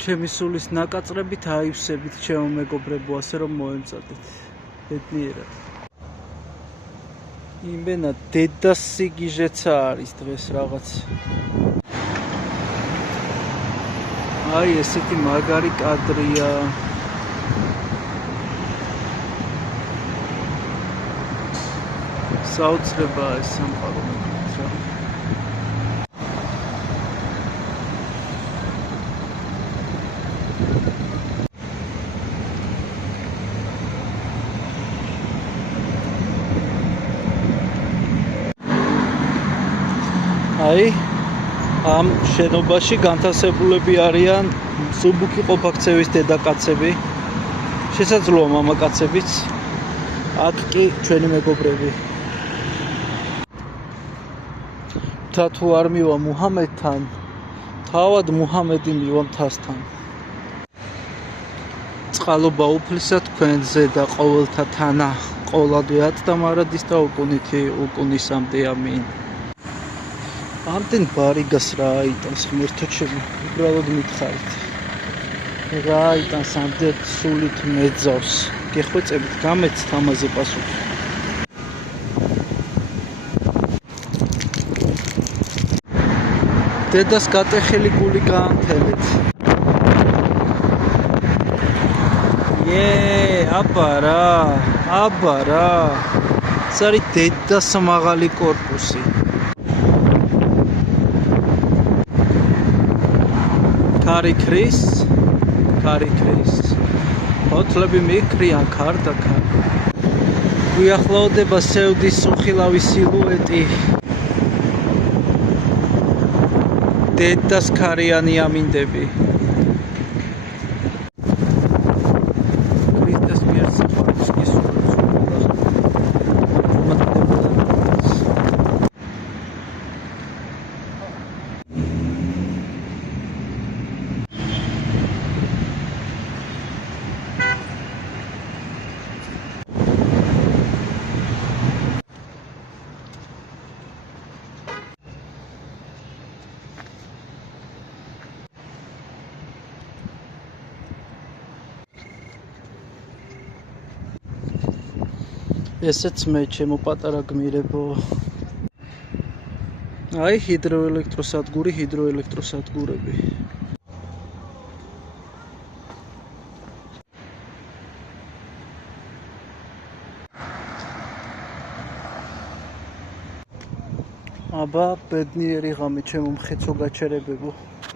ჩემი სულის ნაკაწრებით აივსებით ჩემო მეგობრებო, ასე რომ მოემწადეთ ბედნიერად. იმენა დედას სიგიჟეცა არის დღეს რაღაც. აი ესეთი მაგარი კადრია. საოცრებაა ეს სამყარო მოგეთ რა. აი ამ შენობაში განთავსებულები არიან სუბუქი ყოფაქცევის დედაკაცები, შესაძლოა მამაკაცებიც, აქ კი ჩვენი მეგობრები. თუ არ მივა მუჰამედთან, თავად მუჰამედი მივა მთასთან. წყალობა უფლისა თქვენზე და ყოველთა თანა ყოვლადვე ატდამარადის და უკუნისამდე ამინ. ამდენ ბარიგას რა აიტანს ღმერთო ჩემო, უბრალოდ მითხარით. რა აიტანს ამდენ სულით მეძავს. გეხვეწებით, გამეცთ ამაზე პასუხი. დედას გატეხილი გული გაანთელეთ. აბა რა. ზარი დედას მაღალი კორპუსი. კარი ქრის. ფოთლები მიქრიან ქარდაქარ. გვიახლოვდება სევდის უხილავი სილუეტი. დედას ქარიანი ამინდები. ქრისტეს მიერ სიყვარულს გისურვებთ. ესეც მე ჩემო პატარა გმირებო. აი ჰიდროელექტროსადგურები. აბა ბედნიერი ღამე ჩემო მხეცო გაჩერებებო.